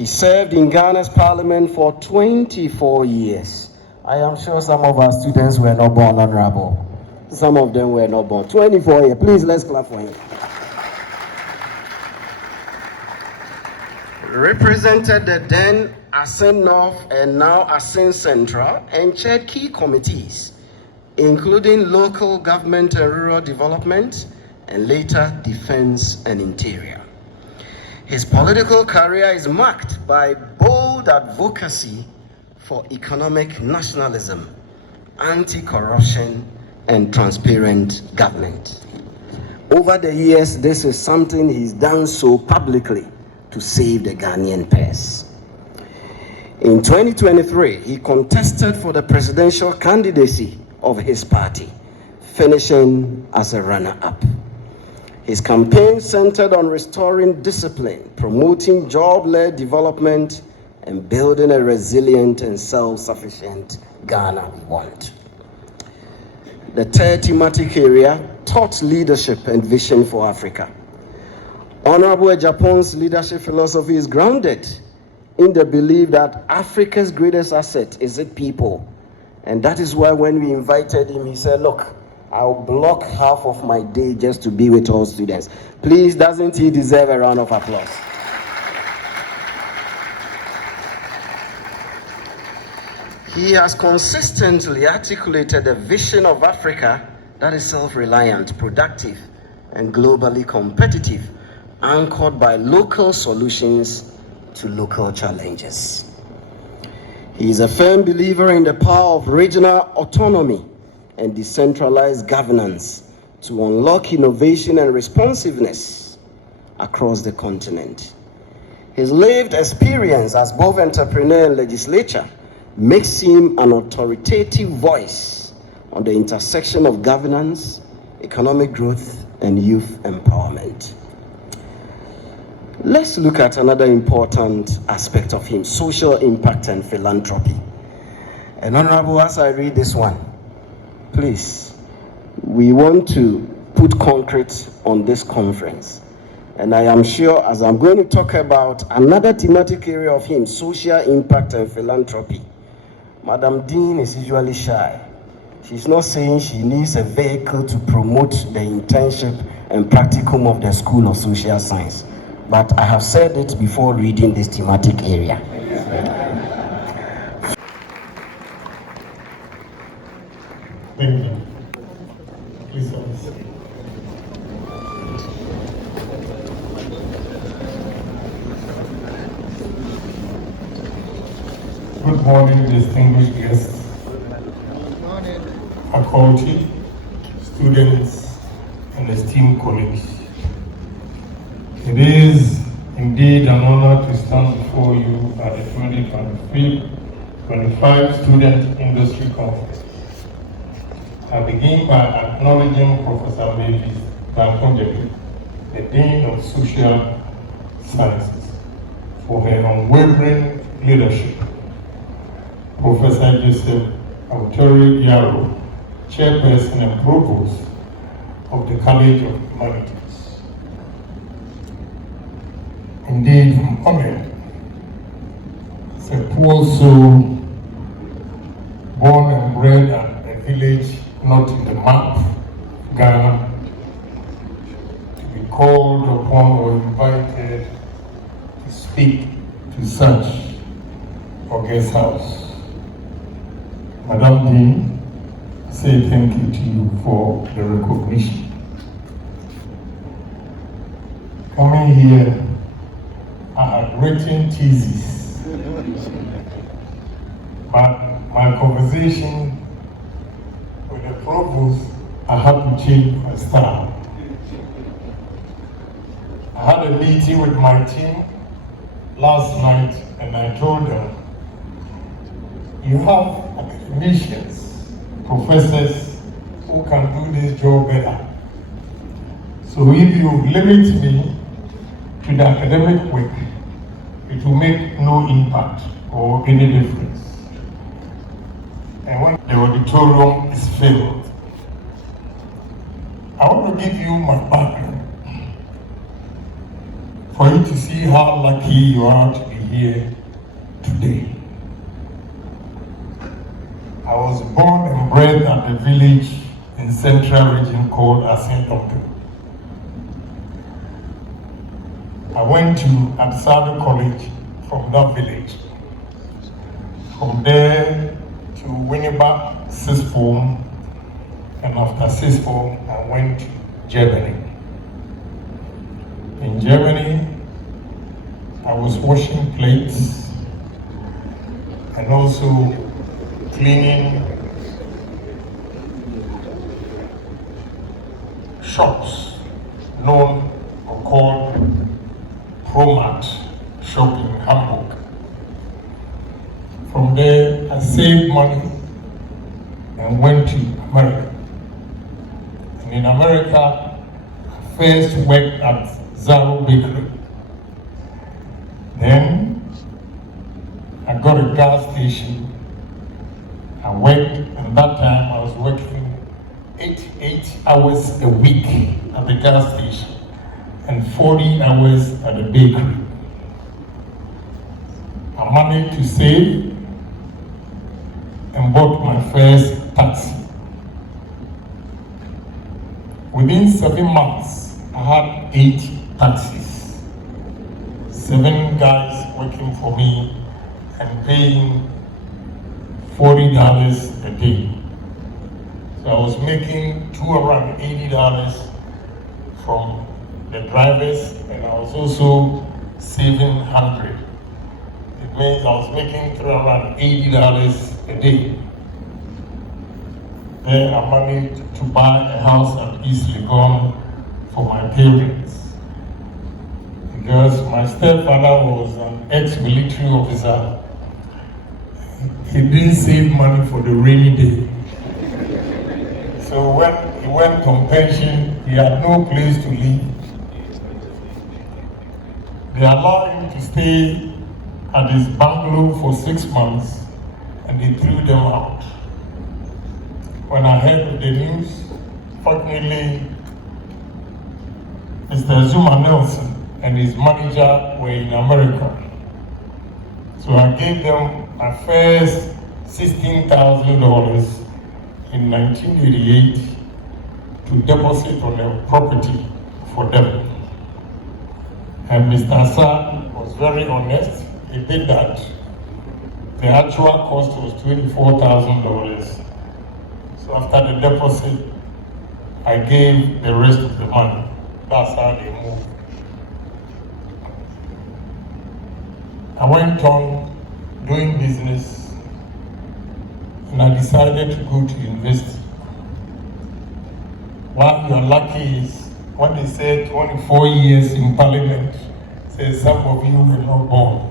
He served in Ghana's parliament for 24 years. I am sure some of our students were not born, Honorable. Some of them were not born. 24 years. Please, let's clap for him. Represented the then Asin North and now Asin Central and chaired key committees, including local government and rural development, and later defense and interior. His political career is marked by bold advocacy for economic nationalism, anti-corruption, and transparent government. Over the years, this is something he's done so publicly to save the Ghanaian purse. In 2023, he contested for the presidential candidacy of his party, finishing as a runner-up. His campaign centered on restoring discipline, promoting job-led development, and building a resilient and self-sufficient Ghana we want. The third thematic area, thought leadership and vision for Africa. Honorable Agyapong's leadership philosophy is grounded in the belief that Africa's greatest asset is its people. And that is why when we invited him, he said, look, I'll block half of my day just to be with all students. Please, doesn't he deserve a round of applause? He has consistently articulated a vision of Africa that is self-reliant, productive, and globally competitive, anchored by local solutions to local challenges. He is a firm believer in the power of regional autonomy and decentralized governance to unlock innovation and responsiveness across the continent. His lived experience as both entrepreneur and legislator makes him an authoritative voice on the intersection of governance, economic growth, and youth empowerment. Let's look at another important aspect of him, social impact and philanthropy. And Honorable, as I read this one, please, we want to put concrete on this conference. And I am sure, as I'm going to talk about another thematic area of him, social impact and philanthropy, Madam Dean is usually shy. She's not saying she needs a vehicle to promote the internship and practicum of the School of Social Science. But I have said it before reading this thematic area. Thank you. Please rise. Good morning, distinguished guests, faculty, students, and esteemed colleagues. It is indeed an honor to stand before you at the 2023-25 Student Industry Conference. I begin by acknowledging Professor Mavis Dankonjabi, the Dean of Social Sciences, for her unwavering leadership. Professor Joseph Autori Yaro, Chairperson and Provost of the College of Humanities. Indeed, I'm honored as a poor soul, born and bred at a village not in the map, Ghana, to be called upon or invited to speak to such august house. Madam Dean, I say thank you to you for the recognition. Coming here, I had written thesis, but my conversation with the provost, I had to change my style. I had a meeting with my team last night and I told them you have academicians, professors who can do this job better. So if you limit me to the academic work, it will make no impact or any difference. And when the auditorium is filled, I want to give you my background for you to see how lucky you are to be here today. I was born and bred at a village in central region called Agyapong. I went to Absado College from that village. From there to Winneba Sixth Form, and after Sixth Form, I went to Germany. In Germany, I was washing plates and also cleaning shops known or called Promat shop in Hamburg. From there, I saved money and went to America. And in America, I first worked at Zaro Bakery. Then I got a gas station. I worked, and that time I was working 8 hours a week at the gas station and 40 hours at the bakery. I managed to save and bought my first taxi. Within 7 months, I had 8 taxis, 7 guys working for me and paying $40 a day. So I was making $280 from the drivers, and I was also saving 100. It means I was making $380 a day. Then I managed to buy a house at East Legon for my parents, because my stepfather was an ex-military officer. He didn't save money for the rainy day. So when he went on pension, he had no place to live. They allowed him to stay at his bungalow for 6 months, and they threw them out. When I heard of the news, fortunately, Mr. Zuma Nelson and his manager were in America. So I gave them my first $16,000 in 1988 to deposit on a property for them. And Mr. Asa was very honest. He did that. The actual cost was $24,000. So after the deposit, I gave the rest of the money. That's how they moved. I went on doing business, and I decided to go to university. What you're lucky is when they said 24 years in parliament, says some of you were not born.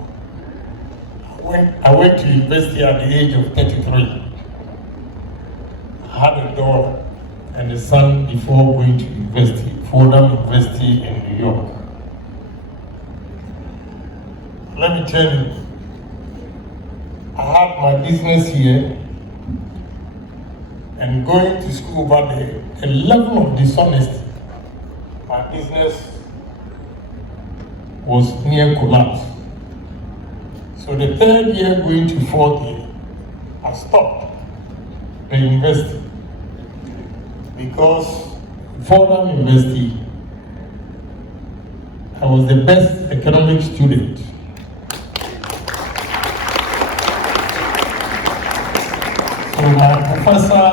I went to university at the age of 33. I had a daughter and a son before going to university, Fordham University in New York. Let me tell you, I had my business here, and going to school over there, the level of dishonesty, my business was near collapse. So the 3rd year going to 4th year, I stopped the university because Fordham University, I was the best economic student. So my professor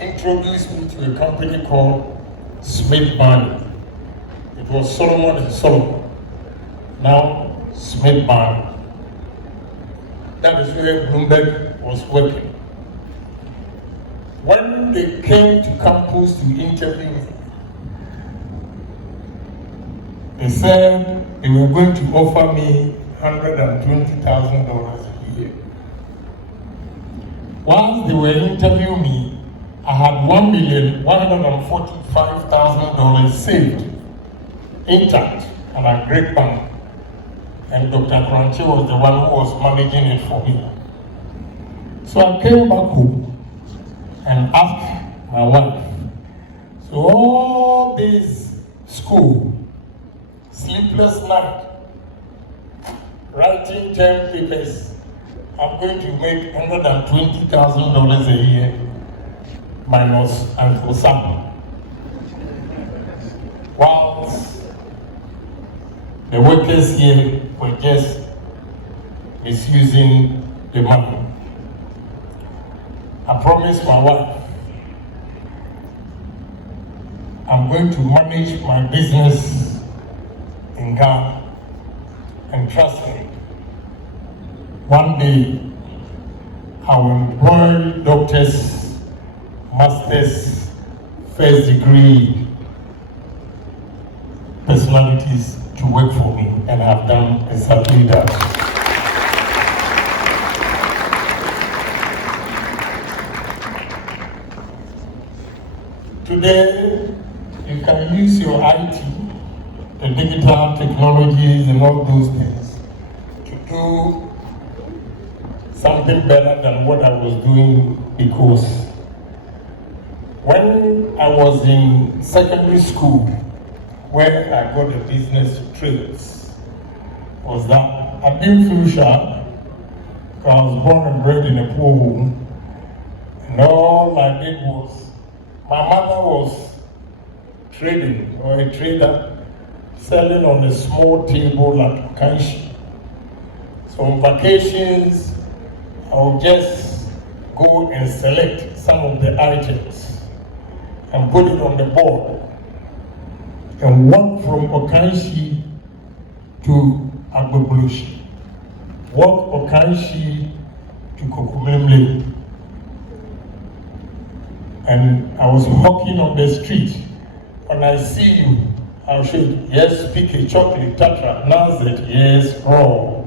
introduced me to a company called Smith Barney. It was Solomon and Solomon, now Smith Barney. That is where Bloomberg was working. When they came to campus to interview me, they said they were going to offer me $120,000 a year. Once they were interviewing me, I had $1,145,000 saved, intact, at a great bank. And Dr. Kranchi was the one who was managing it for me. So I came back home and asked my wife, so all this school, sleepless night, writing 10 papers, I'm going to make $120,000 a year minus Uncle Sam. Whilst the workers here were just misusing the money. I promised my wife I'm going to manage my business in Ghana, and trust me, one day I will employ doctors, masters, first degree personalities to work for me, and I've done exactly that. Today, you can use your IT, the digital technologies and all those things to do something better than what I was doing, because when I was in secondary school, where I got the business trades, was that I didn't feel sharp, because I was born and bred in a poor home, and all I did was, my mother was trading, or a trader, selling on a small table at Kanshi. So on vacations, I would just go and select some of the items and put it on the board and walk from Okanshi to Agbebulushi, walk Okanshi to Kokumemle. And I was walking on the street. When I see you, I'll say, yes, pick a chocolate, tatra, nazet, yes, raw.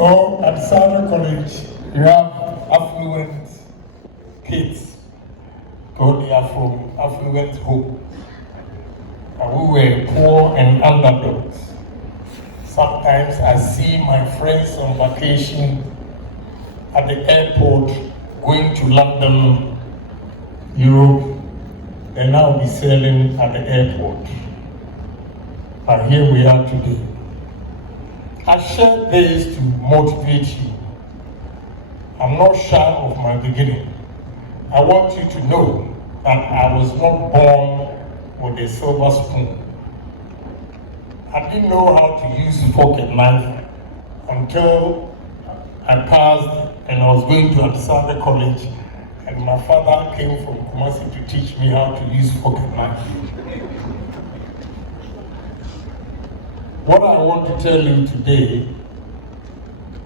Oh, at Southern College, you have affluent kids, because they are from affluent home. And we were poor and underdogs. Sometimes I see my friends on vacation at the airport, going to London, Europe, and now be selling at the airport. And here we are today. I share this to motivate you. I'm not shy of my beginning. I want you to know that I was not born with a silver spoon. I didn't know how to use fork and knife until I passed and I was going to Agyapong College, and my father came from Kumasi to teach me how to use fork and knife. What I want to tell you today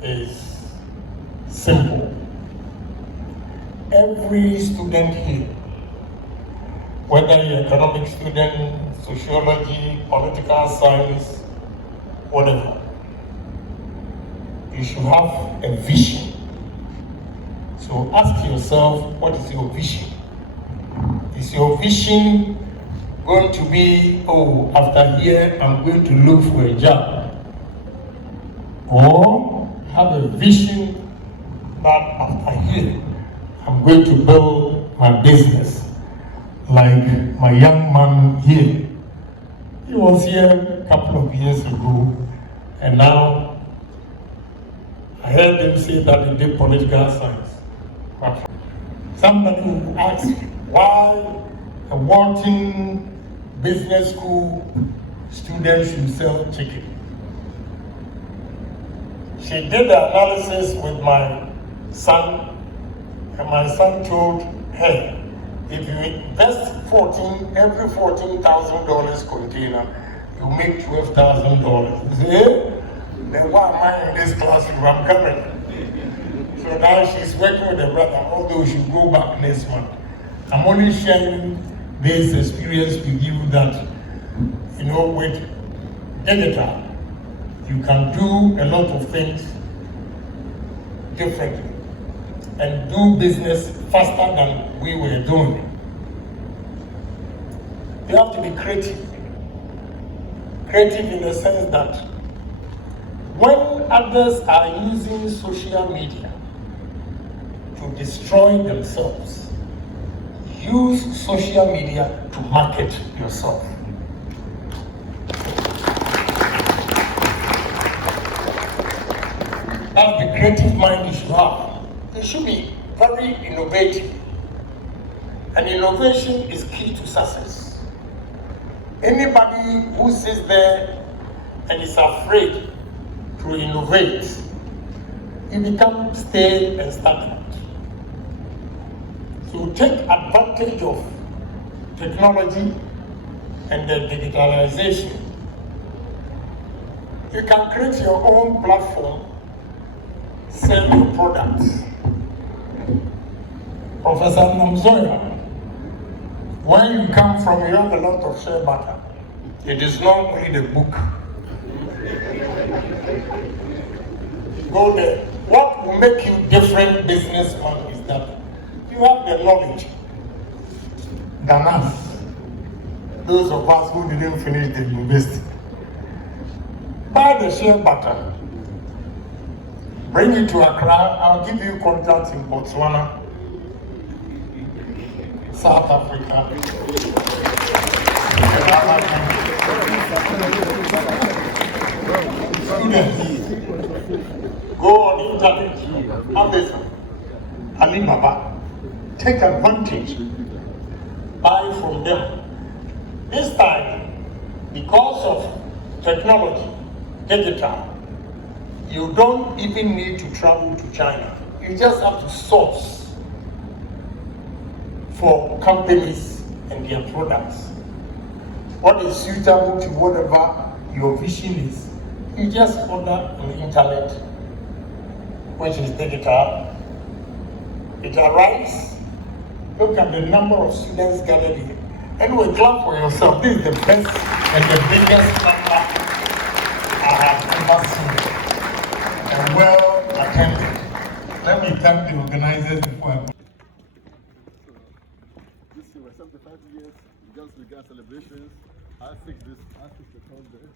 is simple. Every student here, whether you're an economic student, sociology, political science, whatever, you should have a vision. So ask yourself, what is your vision? Is your vision going to be, oh, after here, I'm going to look for a job? Or have a vision that after here, I'm going to build my business, like my young man here. He was here a couple of years ago, and now I heard him say that he did political science. Somebody will ask why a Walton Business School student should sell chicken. She did the analysis with my son, and my son told her, if you invest every $14,000 container, you make $12,000. You say, then why am I in this classroom? I'm coming. So now she's working with the brother, although she'll go back next month. I'm only sharing this experience with you that, with digital, you can do a lot of things differently and do business faster than we were doing. You have to be creative. Creative in the sense that when others are using social media to destroy themselves, use social media to market yourself. That's the creative mind you should have. You should be very innovative. And innovation is key to success. Anybody who sits there and is afraid to innovate, you become stale and stagnant. So take advantage of technology and the digitalization. You can create your own platform, sell your products. Professor Namzoya, where you come from, you have a lot of share matter. It is not read a book. Go there. What will make you different businessman is that you have the knowledge than us, those of us who didn't finish the university. Buy the share butter, bring it to Accra. I'll give you contacts in Botswana, South Africa, students, go on internet, Amazon, Alibaba, take advantage, buy from them. This time, because of technology, digital, you don't even need to travel to China. You just have to source for companies and their products. What is suitable to whatever your vision is, you just order on the internet, which is digital. It arrives. Look at the number of students gathered here. Anyway, clap for yourself. This is the best and the biggest number I have ever seen. And well attended. Let me thank the organizers before I go. This year we're 75 years, we just began celebrations. I fixed the call there.